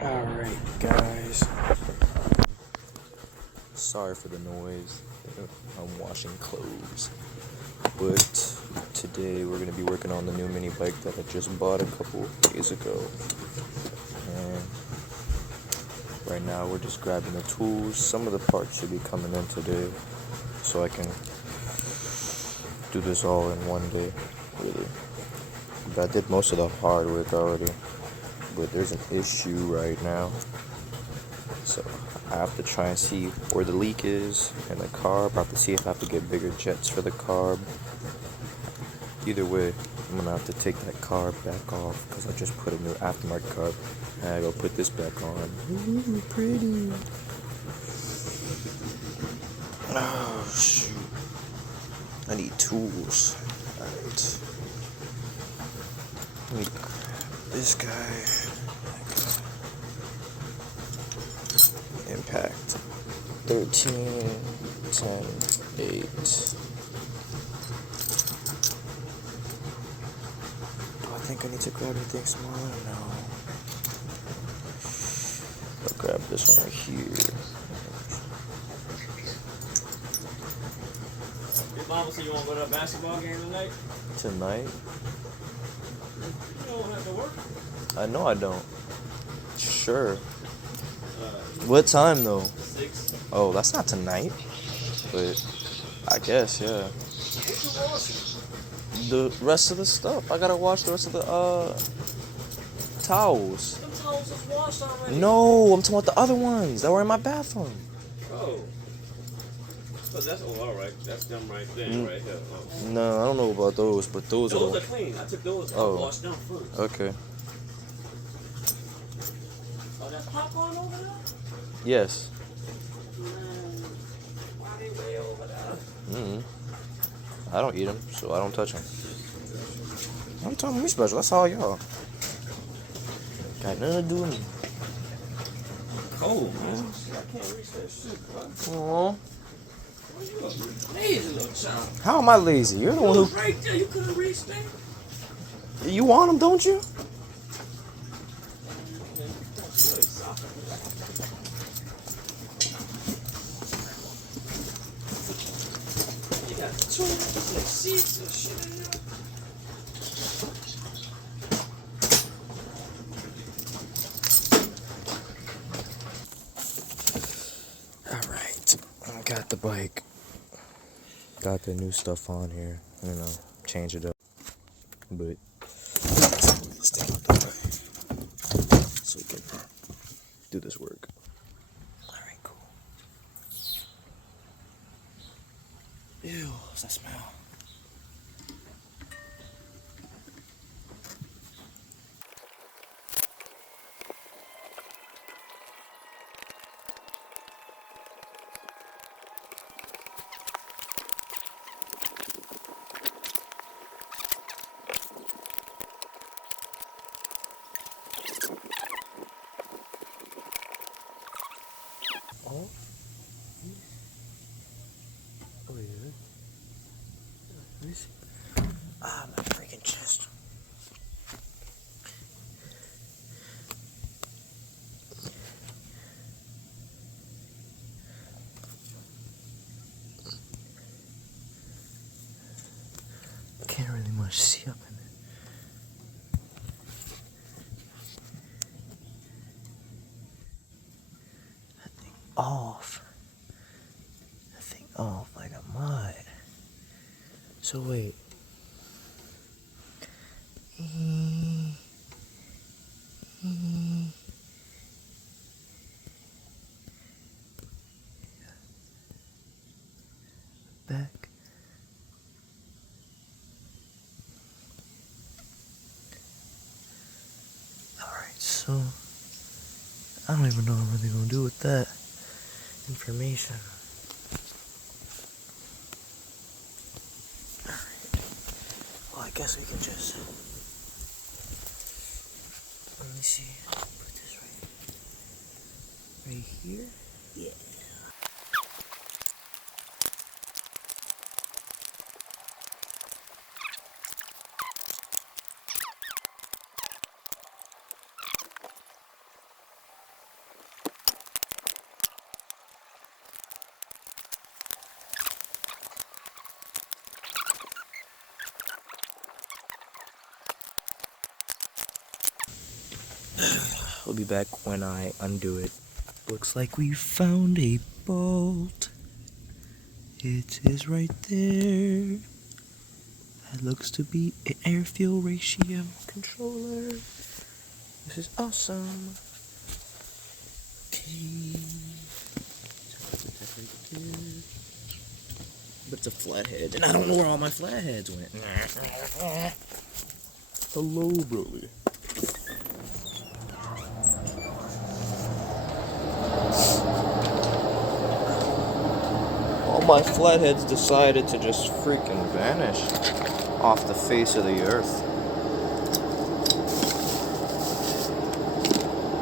Alright, guys. Sorry for the noise. I'm washing clothes. But today we're going to be working on the new mini bike that I just bought a couple days ago. And right now we're just grabbing the tools. Some of the parts should be coming in today, so I can do this all in one day, really. But I did most of the hard work already. But there's an issue right now. So I have to try and see where the leak is in the carb. I have to see if I have to get bigger jets for the carb. Either way, I'm gonna have to take that carb back off because I just put a new aftermarket carb. And I gotta put this back on. Ooh, pretty. Oh shoot. I need tools. Alright. Let me grab this guy. Impact 13, 10, 8. Do I think I need to grab anything smaller? No. I'll grab this one right here. Your mama said you want to go to a basketball game tonight? Tonight? You don't have to work. I know I don't. Sure. What time though? 6. Oh, that's not tonight. But I guess, yeah. What you washing? The rest of the stuff. I gotta wash the rest of the towels. Them towels is washed already. No, I'm talking about the other ones that were in my bathroom. Oh. But that's alright. That's them right there, right here. Oh. No, I don't know about those, but those Those are are clean. I took those. Oh. I washed them first. okay. Oh, that's popcorn over there? Yes. Man, why they way over there? I don't eat them, so I don't touch them. I'm talking me special. That's all y'all. Got nothing to do with me. Cold, man. I can't reach that shit, bro. Aww. You a lazy little child. How am I lazy? You're the You one was who. right there. You couldn't reach that. You want them, don't you? You got the tools and seats and shit in there. Alright. I got the bike. Got the new stuff on here. You know, change it up. But stay out the way so we can do this work. Alright, cool. Ew, what's that smell? Oh. Oh yeah. Let me see. Ah, my freaking chest. Can't really much see up in it. That thing off. That thing off like a mud. So wait. Back. Alright, so I don't even know what I'm really gonna do with that information. Alright. Well, I guess we can just. Let me see. Put this right here. Yeah. I'll be back when I undo it. Looks like we found a bolt. It is right there. That looks to be an air-fuel ratio controller. This is awesome. Okay. Put that right there. But it's a flathead, and I don't know where all my flatheads went. Hello, Broly. All my flatheads decided to just freaking vanish off the face of the earth.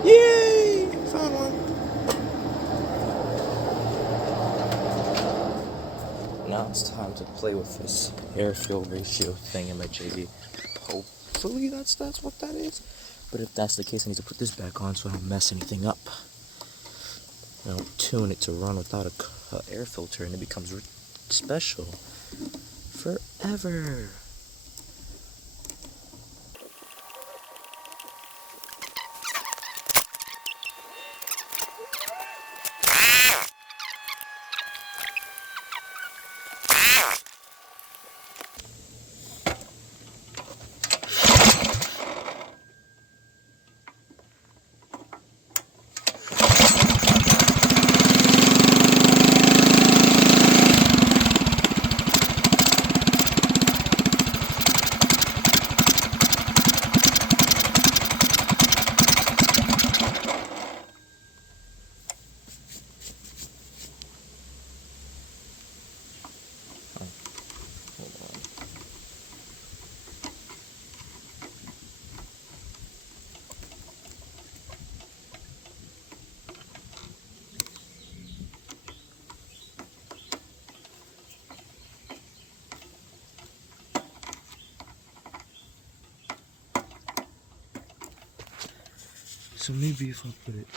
Yay! Found one. Now it's time to play with this air-fuel ratio thingamajiggy. Hopefully that's what that is. But if that's the case, I need to put this back on so I don't mess anything up. I don't tune it to run without a air filter, and it becomes special forever. Hold on. So maybe if I put it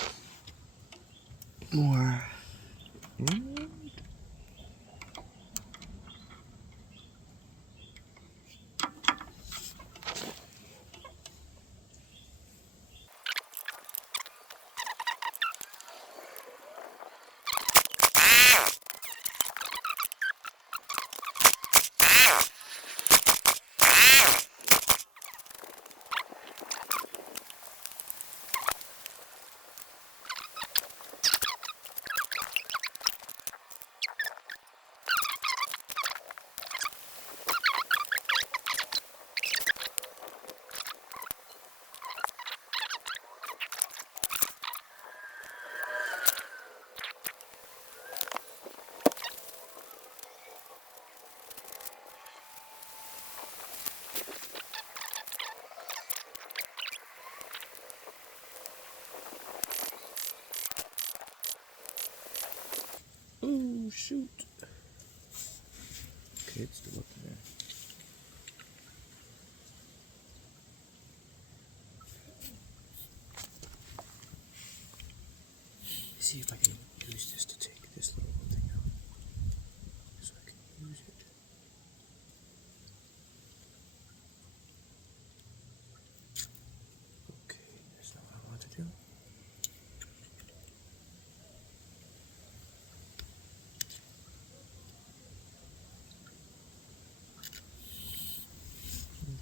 more in. Oh, shoot. Okay, it's still up there. Let's see if I can use this to take this little thing out. So I can use it. Okay, that's not what I want to do.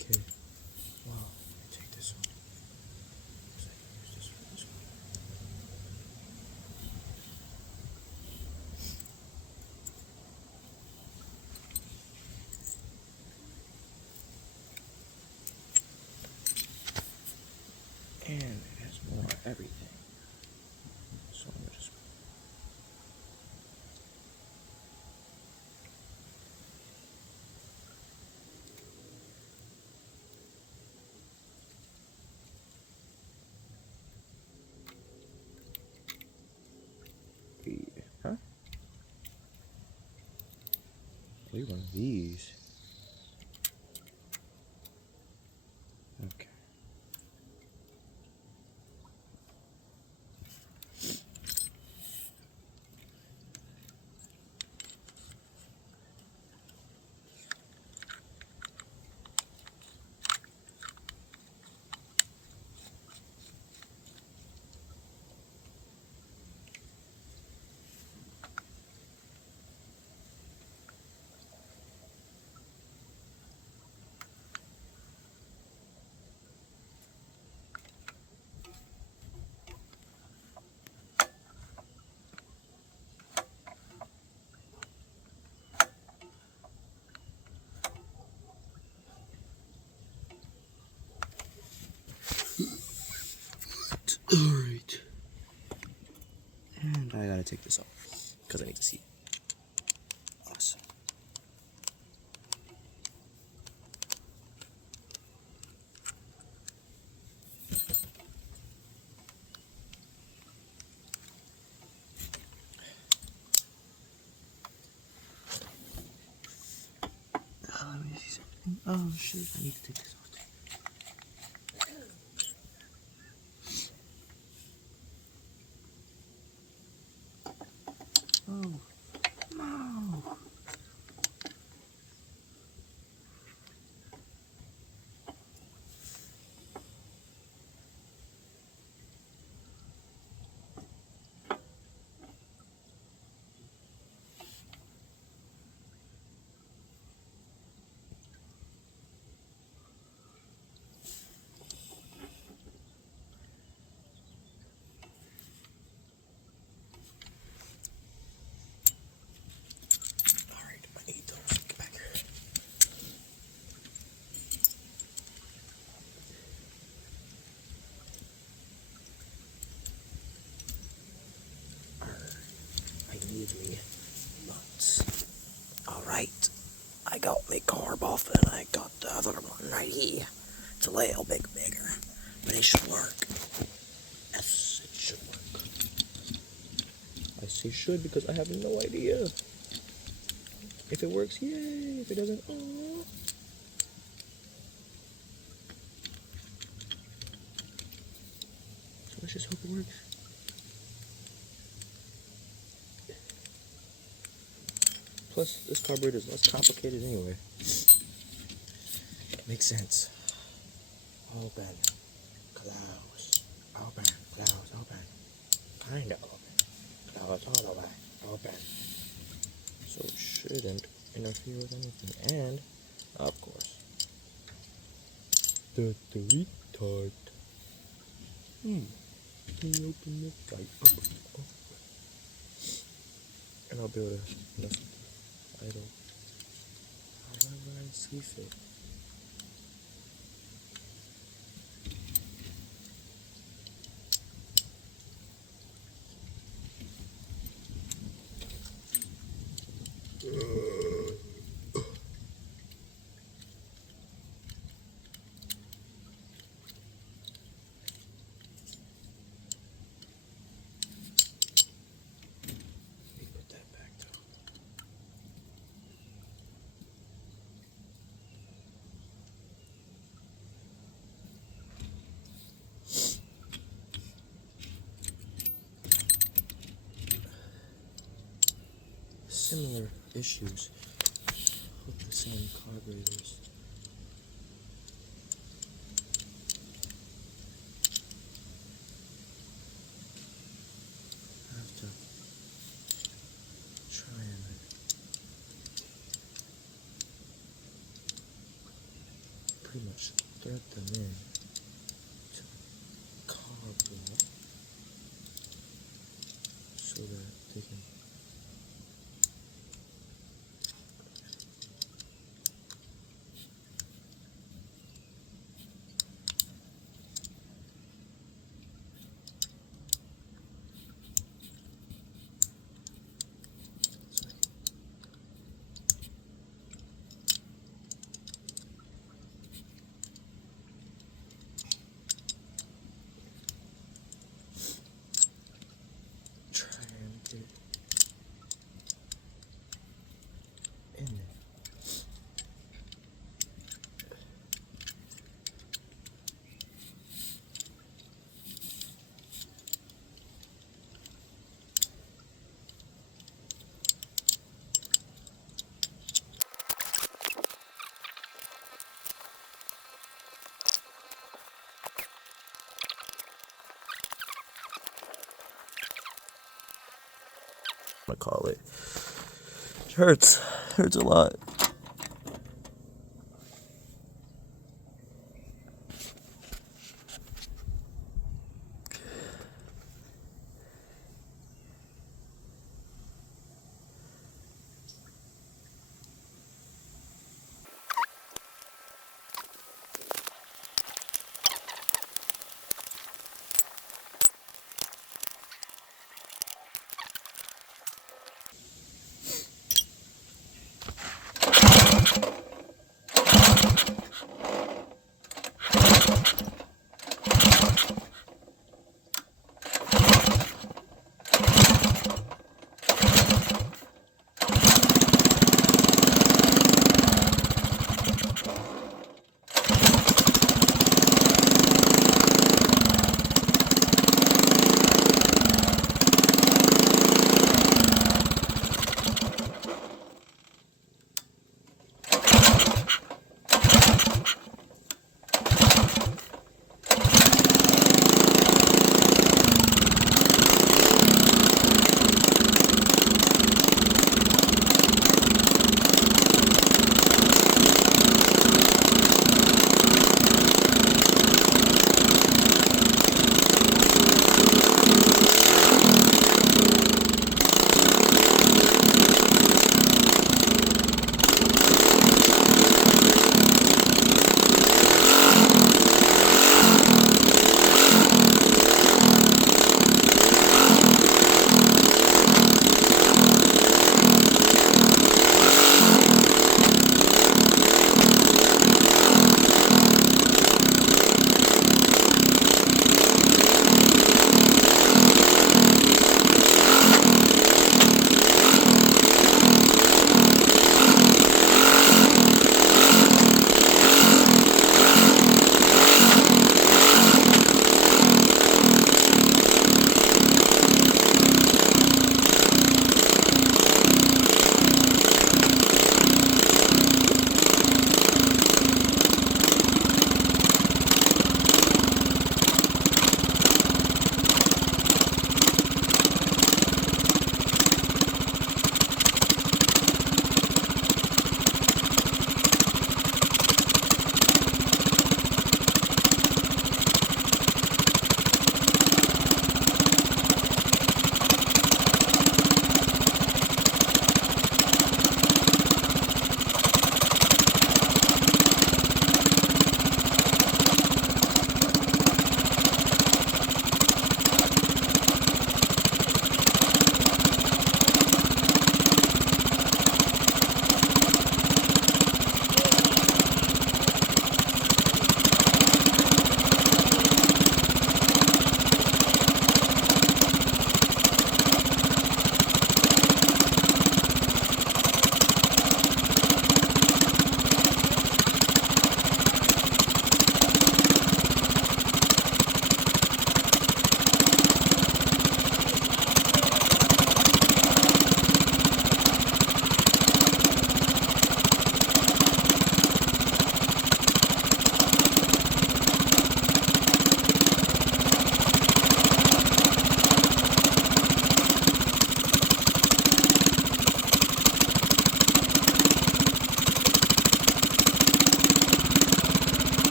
Okay. Wow. Let me take this one. So I can use this for this one. And it has more everything. So I'm gonna just huh? Play one of these. Okay. Alright. And I gotta take this off because I need to see it. Awesome. Let me see something. Oh shit, I need to take this off. Oh, no. Alright, I need those. Get back here. I need me nuts. Alright, I got my carb off and I got the other one right here. It's a little bit bigger, but it should work. Yes, it should work. I say should because I have no idea. If it works, yay. If it doesn't, oh. Let's just hope it works. Plus, this carburetor is less complicated anyway. Makes sense. Open. Close. Open. Close. Open. Kinda open. Close all the way. Open. So it shouldn't interfere with anything. And, of course, the retard. Can you open this light? And I'll be able to mess with the idle however I see fit. Put that back though. Similar issues with the same carburetors. I have to try and pretty much thread them in to the carb wall so that they can try and get it in there. I call it. It hurts. It hurts a lot.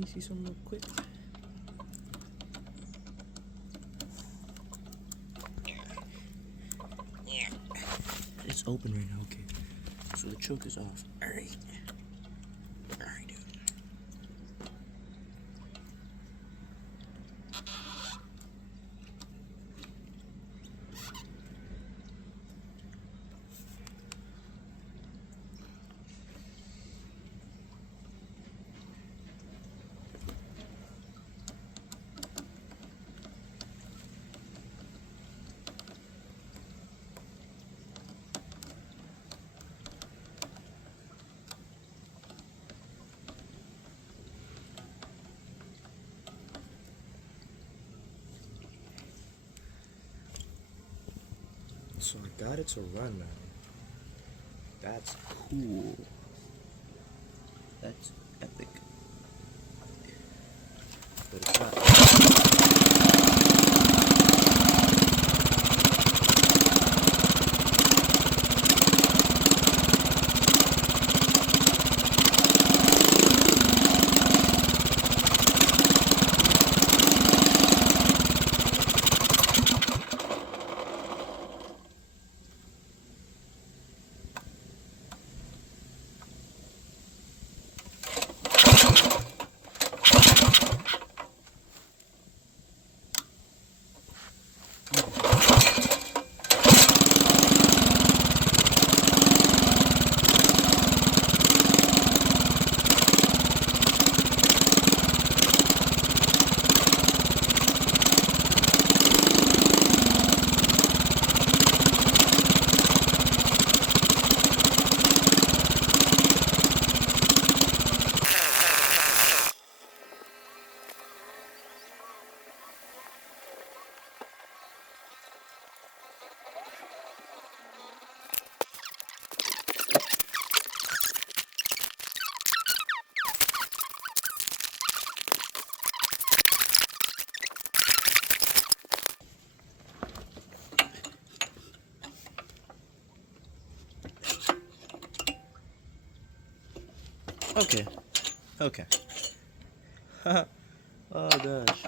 me see something real quick. It's open right now, okay. So the choke is off. Alright. Alright, dude. So I got it to run now. That's cool. That's epic. But it's not. Okay. Okay. Oh gosh.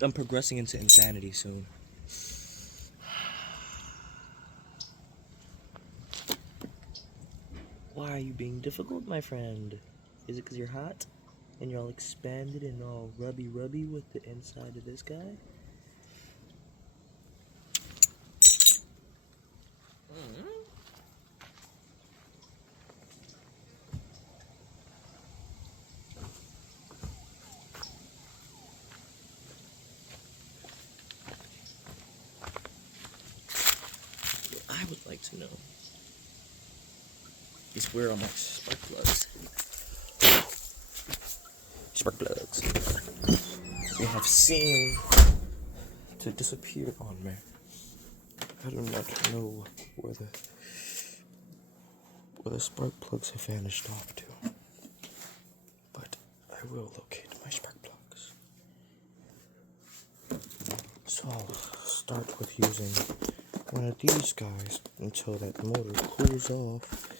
I'm progressing into insanity soon. Why are you being difficult, my friend? Is it because you're hot? And you're all expanded and all rubby with the inside of this guy? What I would like to know is where are my spark plugs? Spark plugs. They have seemed to disappear on me. I do not know where the spark plugs have vanished off to. But I will locate my spark plugs. So I'll start with using one of these guys until that motor cools off.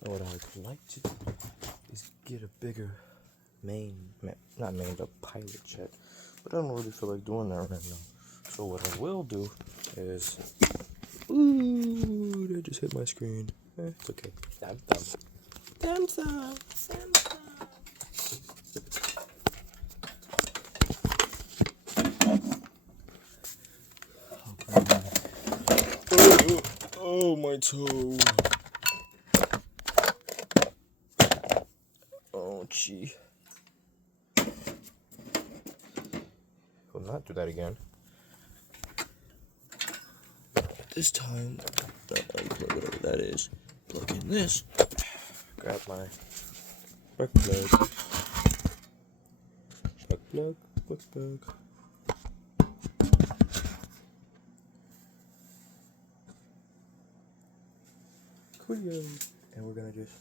What I would like to do is get a bigger but pilot jet. But I don't really feel like doing that right now. So what I will do is, ooh, that just hit my screen. It's okay. Damn thumb. Oh, my toe. Oh, gee. Will not do that again. This time, whatever that is, plug in this. Grab my spark plug. Spark plug. Coolio. And we're gonna just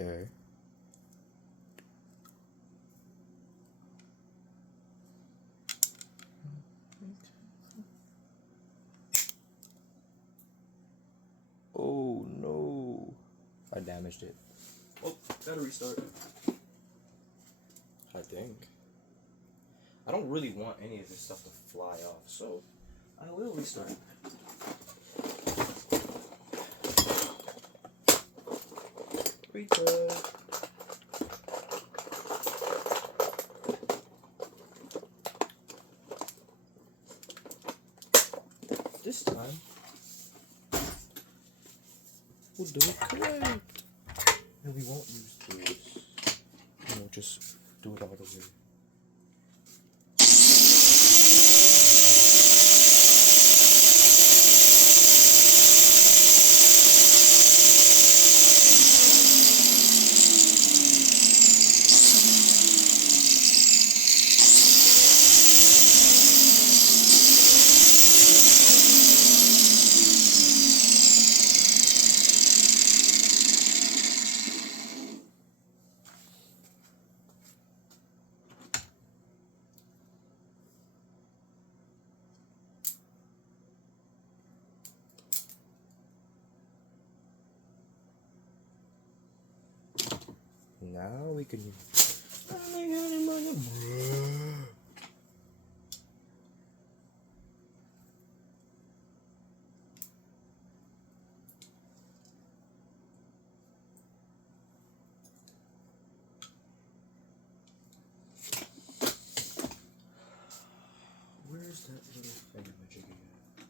Okay. Oh no. I damaged it. Oh, gotta restart. I think. I don't really want any of this stuff to fly off, so I will restart. Restart. This time, we'll do it correct. And we won't use tools. We'll just do it all the way. Now we can. Where's that little thingamajiggy at?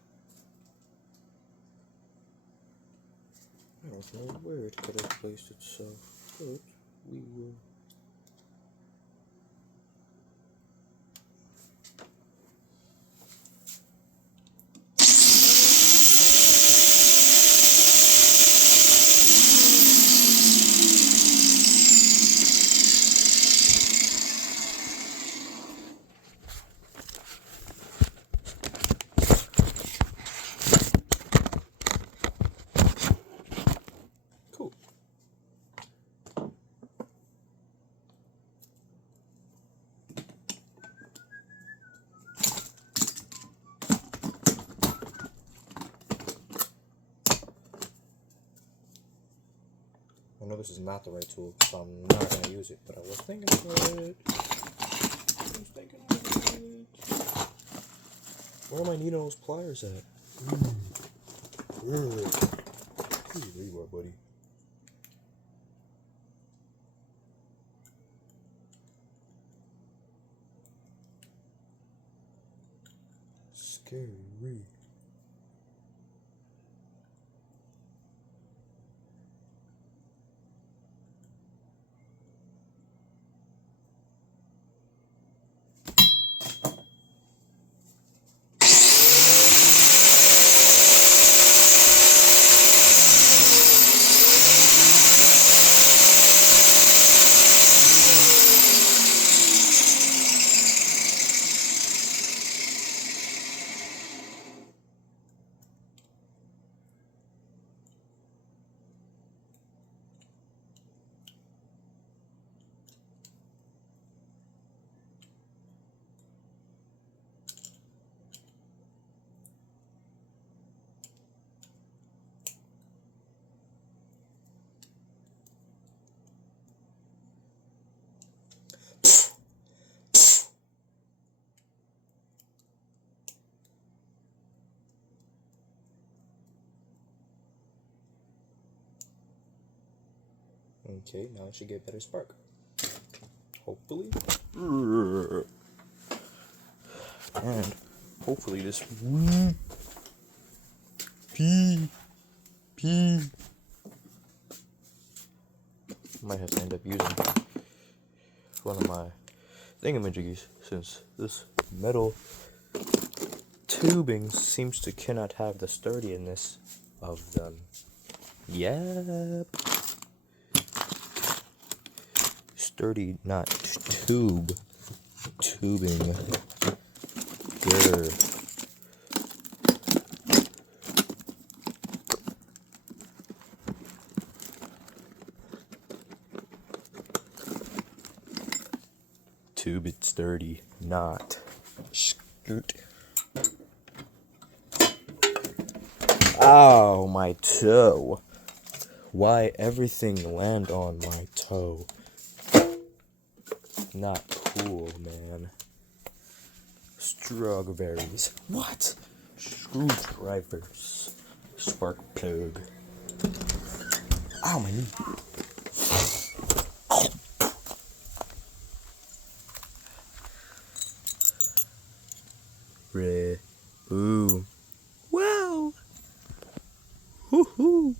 I don't know where it could have placed itself, but we will. Cool. I know this is not the right tool, so I'm not going to use it, but I was thinking of it. Where are my needles pliers at? There you are, buddy. Scary. Okay, now I should get better spark. Hopefully. And hopefully this might have to end up using one of my thingamajiggies, since this metal tubing seems to cannot have the sturdiness of them. Yep. Sturdy, not tube. Tubing. Grr. tube, it's dirty. Not. Scoot. Ow, my toe. Why everything land on my toe? Not cool, man. Strawberries. What? Screwdrivers. Spark plug. Ow, my knee. Ooh. Wow. Hoo hoo.